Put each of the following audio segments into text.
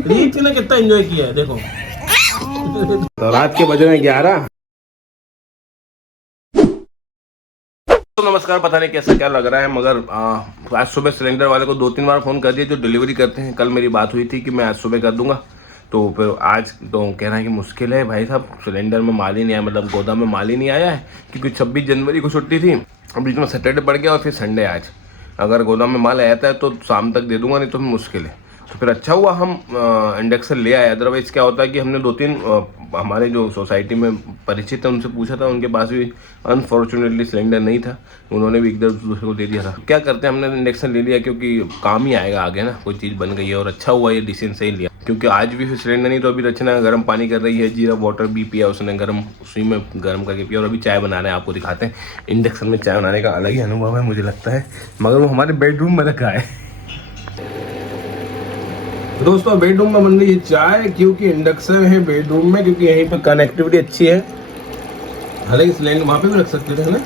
रीत ने कितना एंजॉय किया है देखो। तो रात के बज रहे हैं 11। तो नमस्कार, पता नहीं कैसा क्या लग रहा है, मगर आज सुबह सिलेंडर वाले को 2-3 बार फ़ोन कर दिया जो डिलीवरी करते हैं। कल मेरी बात हुई थी कि मैं आज सुबह कर दूंगा, तो फिर आज तो कह रहा है कि मुश्किल है भाई साहब, सिलेंडर में माल ही नहीं आया, मतलब गोदाम में माल ही नहीं आया है, क्योंकि 26 जनवरी को छुट्टी थी, बीच में सैटरडे पड़ गया और फिर संडे आज। अगर गोदाम में माल आता है तो शाम तक दे दूंगा, नहीं तो मुश्किल है। तो फिर अच्छा हुआ हम इंडक्शन ले आए, अदरवाइज़ क्या होता है कि हमने 2-3 हमारे जो सोसाइटी में परिचित है उनसे पूछा था, उनके पास भी अनफॉर्चुनेटली सिलेंडर नहीं था, उन्होंने भी एकदम दूसरे को दे दिया था। क्या करते हैं, हमने इंडक्शन ले लिया क्योंकि काम ही आएगा आगे ना, कोई चीज़ बन गई है। और अच्छा हुआ ये डिसीजन सही लिया, क्योंकि आज भी सिलेंडर नहीं तो अभी रचना गर्म पानी कर रही है, जीरा वाटर भी पिया उसने गर्म, उसी में गर्म करके पिया, और अभी चाय बना रहे हैं, आपको दिखाते हैं। इंडक्शन में चाय बनाने का अलग ही अनुभव है मुझे लगता है, मगर वो हमारे बेडरूम में रखा है। दोस्तों बेडरूम में बन रही है चाय, क्योंकि इंडक्शन है बेडरूम में, क्योंकि यहीं पर कनेक्टिविटी अच्छी है। हालांकि सिलेंडर वहाँ पे भी रख सकते थे ना,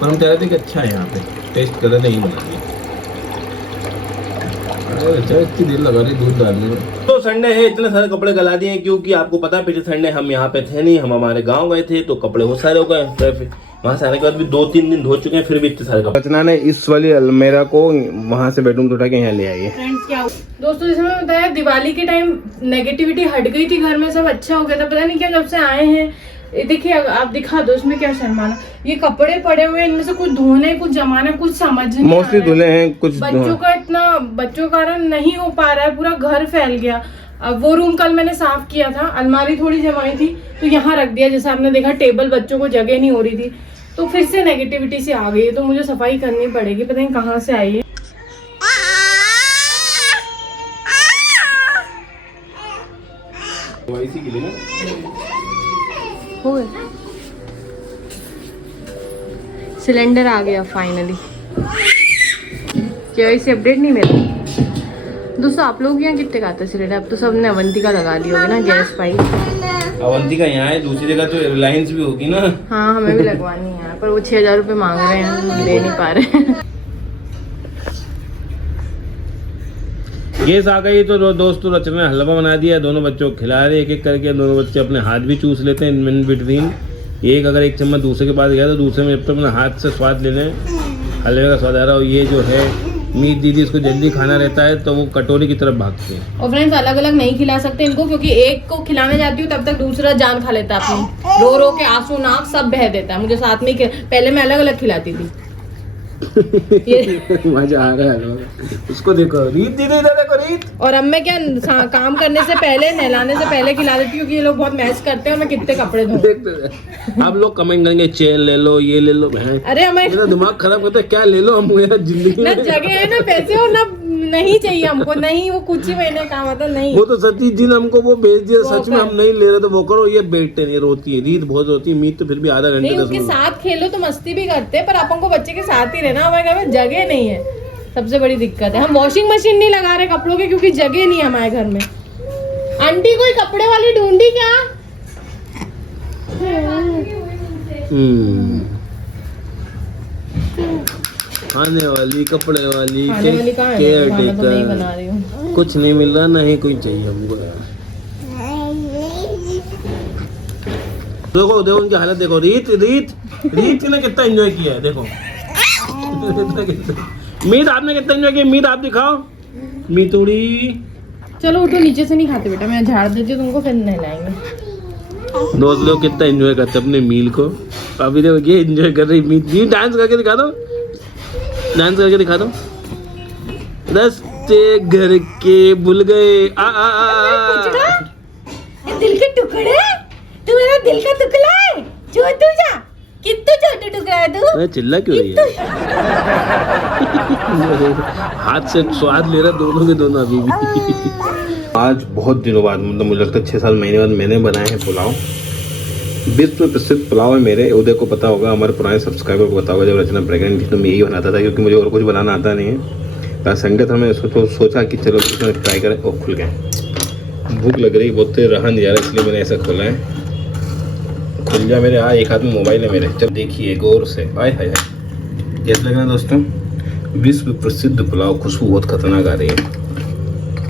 पर हम चाह रहे थे कि अच्छा है यहाँ पे, टेस्ट कर रहे थे, यहीं बना दिया। अच्छा इतनी देर लगा रही दूध डालने में। तो संडे है, इतने सारे कपड़े गला दिए, क्योंकि आपको पता है पिछले संडे हम यहाँ पे थे नहीं, हम हमारे गाँव गए थे, तो कपड़े बहुत सारे हो गए। फिर वहाँ से आने के बाद भी 2-3 दिन धो चुके हैं, फिर भी इतने सारे कपड़े। रचना ने इस वाली अलमेरा को वहाँ से बेडरूम उठा के यहाँ ले आई है। फ्रेंड्स क्या दोस्तों, जैसे मैंने बताया दिवाली के टाइम नेगेटिविटी हट गई थी घर में, सब अच्छा हो गया था। पता नहीं क्या जब से आए हैं, देखिए आप दिखा दो इसमें क्या शर्माना। ये कपड़े पड़े हुए हैं, इनमें से कुछ धोने कुछ जमाना कुछ समझ नहीं, मोस्टली धुले हैं, कुछ बच्चों का कारण नहीं हो पा रहा है, पूरा घर फैल गया। अब वो रूम कल मैंने साफ किया था, अलमारी थोड़ी जमाई थी तो यहाँ रख दिया, जैसा आपने देखा टेबल, बच्चों को जगह नहीं हो रही थी, तो फिर से नेगेटिविटी से आ गई, तो मुझे सफाई करनी पड़ेगी, पता नहीं कहाँ से आई है। सिलेंडर आ गया फाइनली। क्या इसे अपडेट नहीं मिला दोस्तों? आप लोग यहाँ कितने का आता है सिलेंडर? अब तो सबने अवंतिका लगा ली होगी ना गैस पाइप। अवंतिका यहाँ है, दूसरी जगह तो रिलायंस भी होगी ना। हाँ हमें भी लगवानी है, पर वो 6000 रुपये मांग रहे हैं, दे नहीं पा रहे। गैस आ गई तो दोस्तों रचना ने हलवा बना दिया, दोनों बच्चों को खिला रहे एक एक करके। दोनों बच्चे अपने हाथ भी चूस लेते हैं इन बिटवीन, एक अगर एक चम्मच दूसरे के पास गया तो दूसरे में जब तक अपने हाथ से स्वाद ले लें, हलवे का स्वाद आ रहा हो। ये जो है मीत दीदी, इसको जल्दी खाना रहता है तो वो कटोरी की तरफ भागती है। और फ्रेंड्स अलग अलग नहीं खिला सकते इनको, क्योंकि एक को खिलाने जाती हूँ तब तक दूसरा जान खा लेता है अपनी, रो रो के आंसू नाक सब बह देता है मुझे साथ में। पहले मैं अलग अलग खिलाती थी। मजा आ रहा है उसको, देखो रीत दीदी, इधर देखो रीत। और अब मैं क्या काम करने से पहले, नहलाने से पहले खिला देती हूँ, क्योंकि ये लोग बहुत मैच करते हैं और मैं कितने कपड़े धोऊं। आप लोग कमेंट करेंगे चेन ले लो, ये ले लो, अरे हमें दिमाग खराब करता है, क्या ले लो हम यार जिंदगी ना में। जगह है ना पैसे हो ना, नहीं चाहिए हमको, नहीं वो कुछ ही महीने का मतलब नहीं। वो तो सच्ची जिन हमको वो भेज दिया, सच में हम नहीं ले रहे तो वो करो, ये बेटे नहीं रोती है, रीत बहुत रोती है, मीत तो फिर भी आधा घंटे नहीं, उसके साथ खेलो तो मस्ती भी करते हैं, पर अपन को बच्चे के साथ ही रहना। हमारे घर में जगह नहीं है, सबसे बड़ी दिक्कत है। हम वॉशिंग मशीन नहीं लगा रहे कपड़ों के, क्योंकि जगह नहीं है हमारे घर में। आंटी कोई कपड़े वाली ढूंढी क्या? खाने वाली, कपड़े वाली, केयर टेकर, कुछ नहीं मिल रहा, नहीं कोई चाहिए हमको। देखो देखो उनकी हालत देखो, रीत ने कितना एंजॉय किया है देखो। मीत आपने कितना एंजॉय किया, मीत आप दिखाओ, मीतुड़ी। चलो उठो, नीचे से नहीं खाते बेटा, मैं झाड़ देती हूँ तुमको, फिर नहलाएंगे। दोस्त लोग कितना एंजॉय करते अपने मील को। अभी देखो ये एंजॉय कर रही मीत, डांस करके दिखा दो, डांस करके दिखा दो। दस्ते घर के भूल गए दिल के टुकड़े, तू मेरा दिल का टुकड़ा है, छोटू जा, कितना छोटा टुकड़ा है तू। चिल्ला क्यों रही है? हाथ से स्वाद ले रहा दोनों के दोनों अभी भी। आज बहुत दिनों बाद, मतलब मुझे लगता है 6-7 महीने बाद मैंने बनाए हैं पुलाव। विश्व प्रसिद्ध पुलाव है मेरे। उदय को पता होगा, हमारे पुराने सब्सक्राइबर को पता होगा, जब रचना प्रेग्नेंट थी तो मैं यही बनाता था, क्योंकि मुझे और कुछ बनाना आता नहीं है। संडे था, मैं सोचा कि चलो ट्राई करें। और खुल गए, भूख लग रही बहुत, रहा नहीं जा रहा, इसलिए मैंने ऐसा खोला है। खुल जा मेरे, एक हाथ में मोबाइल है मेरे। चल देखिए गौर से, आय हाय कैसा लग रहा है दोस्तों? विश्व प्रसिद्ध पुलाव, खुशबू बहुत खतरनाक आ रही है।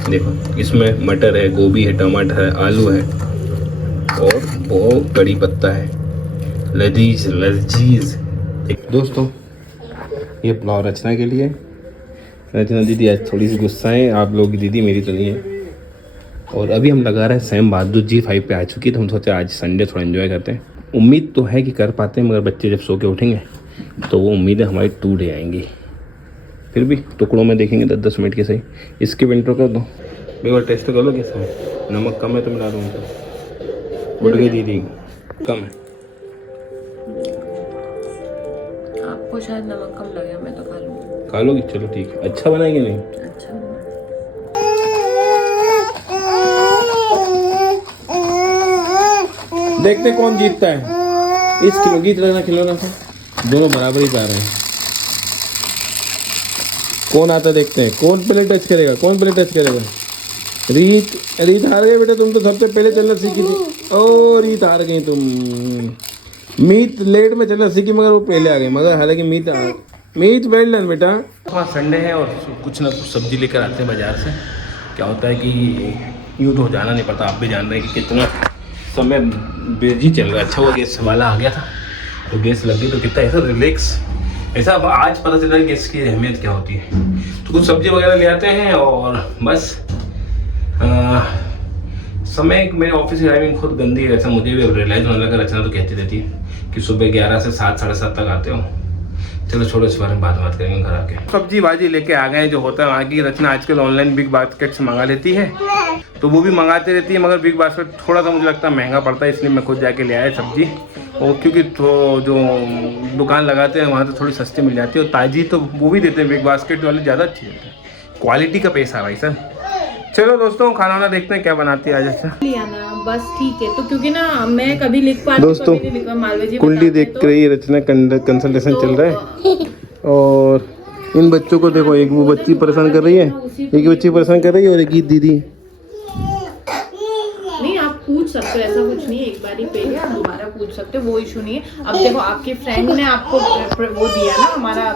देखो इसमें मटर है, गोभी है, टमाटर है, आलू है और बहुत कड़ी पत्ता है। लजीज लजीज। दोस्तों ये पुलाव रचना के लिए। रचना दीदी आज थोड़ी सी गुस्सा है, आप लोगों की दीदी, मेरी तो नहीं है। और अभी हम लगा रहे हैं सैम बहादुर G5 पे आ चुकी, तो हम सोचे आज संडे थोड़ा एंजॉय करते हैं। उम्मीद तो है कि कर पाते हैं, मगर बच्चे जब सो के उठेंगे तो वो उम्मीदें हमारी टूट जाएंगी। फिर भी टुकड़ों में देखेंगे 10-10 मिनट के सही। इसके विंटर कर दो, एक बार टेस्ट कर लो कैसा है। नमक कम है तो मिला दूँगा। उठ गई दीदी, कम है। आपको शायद नमक कम लगे, मैं तो खा लूँगी। खा लोगी? चलो ठीक है। अच्छा बनाएंगे नहीं? अच्छा देखते कौन जीतता है। इस किलो गीत रहना खिलौना था, दोनों बराबर ही पा रहे हैं। कौन आता देखते हैं, कौन पहले टच करेगा, कौन पहले टच करेगा। रीत हार गए बेटा, तुम तो सबसे पहले चलना सीखी थी। ओ रीत हार गई तुम। मीत लेट में चलना सीखी मगर वो पहले आ गई। मगर हालांकि मीत वेल डन बेटा। वहाँ संडे है और कुछ ना कुछ सब्जी लेकर आते हैं बाजार से। क्या होता है कि यूँ तो जाना नहीं पड़ता, आप भी जान रहे हैं कि कितना समय बिजी चल रहा है। अच्छा वो गैस वाला आ गया था तो गैस लग गई तो कितना ऐसा रिलैक्स, ऐसा आज पता चला है गैस की अहमियत क्या होती है। तो कुछ सब्जी वगैरह ले आते हैं और बस समय मेरे ऑफिस की टाइमिंग खुद गंदी है। ऐसा मुझे भी रियलाइज होने लगा। रचना तो कहती रहती है कि सुबह 11 से 7, 7:30 तक आते हो। चलो छोड़ो, इस बारे में बात करेंगे घर आके। सब्जी भाजी लेके आ गए, जो होता है वहाँ की। रचना आजकल ऑनलाइन बिग बास्केट से मंगा लेती है, तो वो भी मंगाती रहती है। मगर बिग बास्केट थोड़ा सा मुझे लगता है महंगा पड़ता है, इसलिए मैं खुद जाके ले आया सब्जी। और क्योंकि तो जो दुकान लगाते हैं वहाँ तो थोड़ी सस्ती मिल जाती है, और ताज़ी तो वो भी देते हैं। बिग बास्केट वाले ज़्यादा अच्छी देते हैं, क्वालिटी का पैसा भाई सर। चलो दोस्तों खाना वाना देखते हैं क्या बनाती है आज। अच्छा लिया ना, बस ठीक है। तो क्योंकि ना मैं कभी लिख पाती हूँ, दोस्तों, कभी नहीं लिखा। मालवी जी कुंडली देख तो, रही है रचना, कंसल्टेशन चल रहा है। और इन बच्चों को देखो, एक वो बच्ची परेशान कर रही है, एक बच्ची परेशान कर रही है और एक दीदी। नहीं आप पूछ सकते हो, ऐसा कुछ नहीं है। एक बार ही पे है, दोबारा पूछ सकते हो, वो इशू नहीं है। अब देखो आपके फ्रेंड ने आपको वो दिया ना, हमारा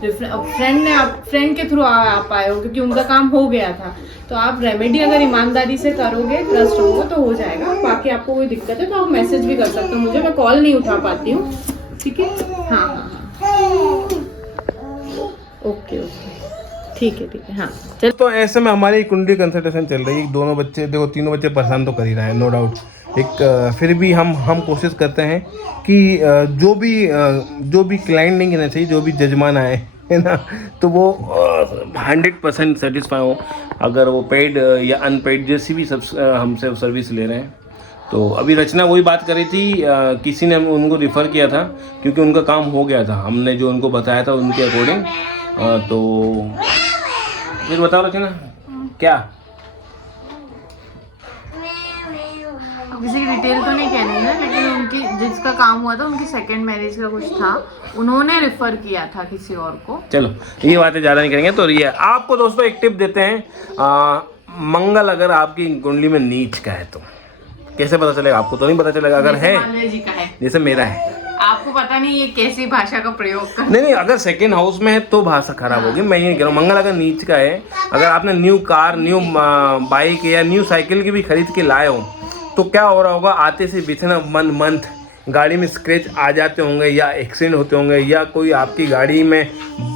फ्रेंड के थ्रू आप आए हो, क्योंकि उनका काम हो गया था। तो आप रेमेडी अगर ईमानदारी से करोगे, ट्रस्ट होगा तो हो जाएगा। बाकी आपको कोई दिक्कत है तो आप मैसेज भी कर सकते हो मुझे, मैं कॉल नहीं उठा पाती हूँ। ठीक है, हाँ, ओके, ठीक है, हाँ चल। तो ऐसे में हमारी कुंडली कंसल्टेशन चल रही है। दोनों बच्चे देखो, तीनों बच्चे परेशान तो कर ही रहे हैं, नो डाउट। फिर भी हम कोशिश करते हैं कि जो भी क्लाइंट नहीं कहना चाहिए, जो भी जजमान आए है ना, तो वो 100% सेटिस्फाई हो। अगर वो पेड या अनपेड जैसी भी हमसे सर्विस ले रहे हैं। तो अभी रचना वही बात करी थी, किसी ने उनको रिफ़र किया था क्योंकि उनका काम हो गया था, हमने जो उनको बताया था उनके अकॉर्डिंग। तो फिर बताओ रचना क्या। किसी की डिटेल तो नहीं कहनी है, लेकिन उनकी जिसका काम हुआ था, उनकी सेकंड मैरिज का कुछ था, उन्होंने रेफर किया था किसी और को। चलो ये बातें ज़्यादा नहीं करेंगे। तो ये आपको दोस्तों एक टिप देते हैं, मंगल अगर आपकी कुंडली में नीच का है तो कैसे पता चलेगा? आपको तो नहीं पता चलेगा। अगर है जी का है, जैसे मेरा है, आपको पता नहीं ये कैसी भाषा का प्रयोग कर। नहीं, अगर सेकेंड हाउस में है तो भाषा खराब होगी। मैं ये नहीं कह रहा हूँ। मंगल अगर नीच का है, अगर आपने न्यू कार, न्यू बाइक या न्यू साइकिल की भी खरीद के लाए हो, तो क्या हो रहा होगा, आते से विथिन मंथ गाड़ी में स्क्रैच आ जाते होंगे, या एक्सीडेंट होते होंगे, या कोई आपकी गाड़ी में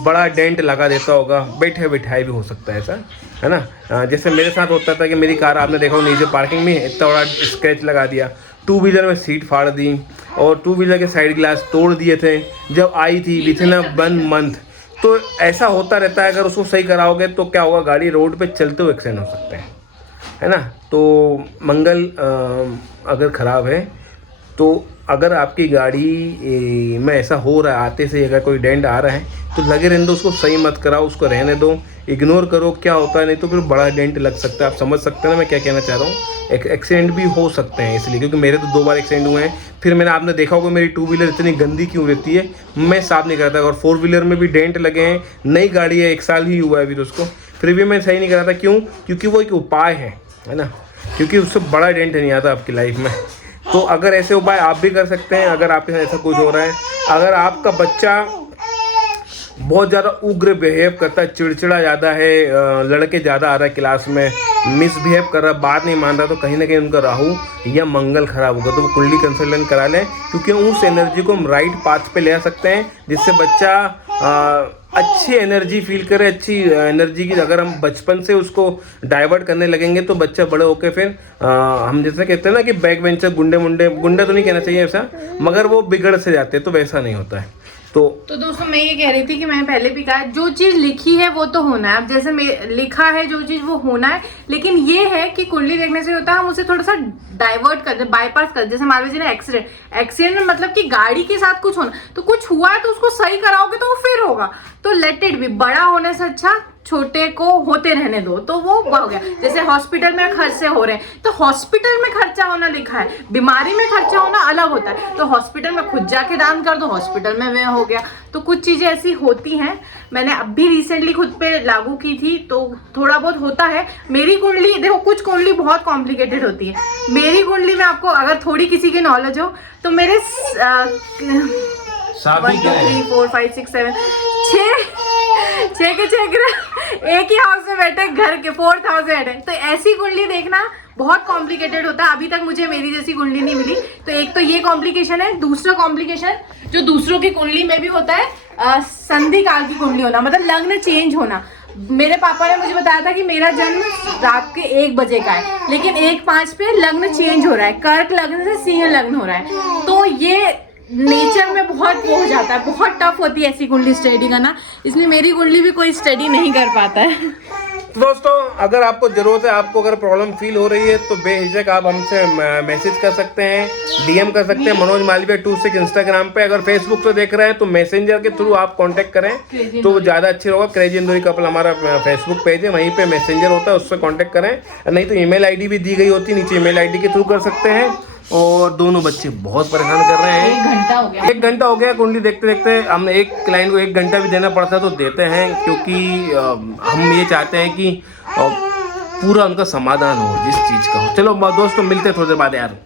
बड़ा डेंट लगा देता होगा। बैठे बैठाए भी हो सकता है ऐसा, है ना। जैसे मेरे साथ होता था कि मेरी कार आपने देखा नीचे पार्किंग में इतना बड़ा स्क्रैच लगा दिया। 2 व्हीलर में सीट फाड़ दी और 2 व्हीलर के साइड ग्लास तोड़ दिए थे जब आई थी विथिन 1 मंथ। तो ऐसा होता रहता है। अगर उसको सही कराओगे तो क्या होगा, गाड़ी रोड पे चलते हुए एक्सीडेंट हो सकते हैं, है ना। तो मंगल अगर ख़राब है, तो अगर आपकी गाड़ी में ऐसा हो रहा है, आते से अगर कोई डेंट आ रहा है, तो लगे रहने दो, उसको सही मत कराओ, उसको रहने दो, इग्नोर करो। क्या होता है, नहीं तो फिर बड़ा डेंट लग सकता है। आप समझ सकते हैं ना मैं क्या कहना चाह रहा हूँ। एक्सीडेंट भी हो सकते हैं इसलिए, क्योंकि मेरे तो 2 बार एक्सीडेंट हुए हैं। फिर मैंने आपने देखा होगा मेरी 2 व्हीलर इतनी गंदी क्यों रहती है, मैं साफ नहीं करता। और 4 व्हीलर में भी डेंट लगे हैं, नई गाड़ी है, 1 साल ही हुआ है अभी तो उसको, फिर भी मैं सही नहीं कराता। क्यों? क्योंकि वो एक उपाय है ना, क्योंकि उससे बड़ा डेंट नहीं आता आपकी लाइफ में। तो अगर ऐसे उपाय आप भी कर सकते हैं। अगर आपके साथ ऐसा कुछ हो रहा है, अगर आपका बच्चा बहुत ज़्यादा उग्र बिहेव करता है, चिड़चिड़ा ज़्यादा है, लड़के ज़्यादा आ रहा है क्लास में, मिसबिहेव कर रहा, बात नहीं मान रहा, तो कहीं ना कहीं उनका राहु या मंगल खराब होगा। तो वो कुंडली कंसल्टेंट करा लें, क्योंकि उस एनर्जी को हम राइट पाथ पे ले आ सकते हैं, जिससे बच्चा अच्छी एनर्जी फील करे। अच्छी एनर्जी की अगर हम बचपन से उसको डाइवर्ट करने लगेंगे तो बच्चा बड़े होकर फिर हम जैसे कहते हैं ना कि बैक बेंचर, गुंडा तो नहीं कहना चाहिए ऐसा, मगर वो बिगड़ से जाते हैं, तो वैसा नहीं होता है। तो दोस्तों मैं ये कह रही थी कि मैंने पहले भी कहा, जो चीज लिखी है वो तो होना है। अब जैसे लिखा है जो चीज वो होना है, लेकिन ये है कि कुंडली देखने से होता है हम उसे थोड़ा सा डाइवर्ट कर दे, बाईपास कर दे। जैसे मान लीजिए ना एक्सीडेंट में मतलब कि गाड़ी के साथ कुछ होना, तो कुछ हुआ है तो उसको सही कराओगे तो वो फिर होगा। तो लेट इट बी, बड़ा होने से अच्छा छोटे को होते रहने दो, तो वो हो गया। जैसे हॉस्पिटल में खर्चे हो रहे हैं, तो हॉस्पिटल में खर्चा होना लिखा है, बीमारी में खर्चा होना अलग होता है। तो हॉस्पिटल में खुद जाके दान कर दो, हॉस्पिटल में वे हो गया। तो कुछ चीजें ऐसी होती हैं, मैंने अभी रिसेंटली खुद पे लागू की थी, तो थोड़ा बहुत होता है। मेरी कुंडली देखो, कुछ कुंडली बहुत कॉम्प्लिकेटेड होती है। मेरी कुंडली में आपको अगर थोड़ी किसी की नॉलेज हो तो मेरे 1 2 3 4 5 6 7 छह के एक ही हाउस में बैठे, घर के 4th हाउस में बैठे। तो ऐसी कुंडली देखना बहुत कॉम्प्लिकेटेड होता है। अभी तक मुझे मेरी जैसी कुंडली नहीं मिली। तो एक तो ये कॉम्प्लिकेशन है। दूसरा कॉम्प्लिकेशन जो दूसरों की कुंडली में भी होता है, संधि काल की कुंडली होना, मतलब लग्न चेंज होना। मेरे पापा ने मुझे बताया था कि मेरा जन्म रात के 1 बजे का है, लेकिन 1:05 पे लग्न चेंज हो रहा है, कर्क लग्न से सिंह लग्न हो रहा है। तो ये नेचर में बहुत वो हो जाता है, बहुत टफ होती है ऐसी कुंडली स्टडी करना, इसलिए मेरी कुंडली भी कोई स्टडी नहीं कर पाता है। दोस्तों अगर आपको जरूरत है, आपको अगर प्रॉब्लम फील हो रही है, तो बेहिचक आप हमसे मैसेज कर सकते हैं, डीएम कर सकते हैं मनोज मालवीय 26 इंस्टाग्राम पे। अगर फेसबुक पे देख रहे हैं तो मैसेंजर के थ्रू आप कांटेक्ट करें तो ज़्यादा अच्छी होगा। क्रेजी इंदौरी कपल हमारा फेसबुक पेज है, वहीं पे मैसेंजर होता है, उससे कांटेक्ट करें। नहीं तो ईमेल आईडी भी दी गई होती है, नीचे ईमेल आईडी के थ्रू कर सकते हैं। और दोनों बच्चे बहुत परेशान कर रहे हैं। 1 घंटा हो गया कुंडली देखते देखते। हम एक क्लाइंट को 1 घंटा भी देना पड़ता है तो देते हैं, क्योंकि हम ये चाहते हैं कि पूरा उनका समाधान हो जिस चीज़ का हो। चलो दोस्तों मिलते हैं थोड़ी देर बाद यार।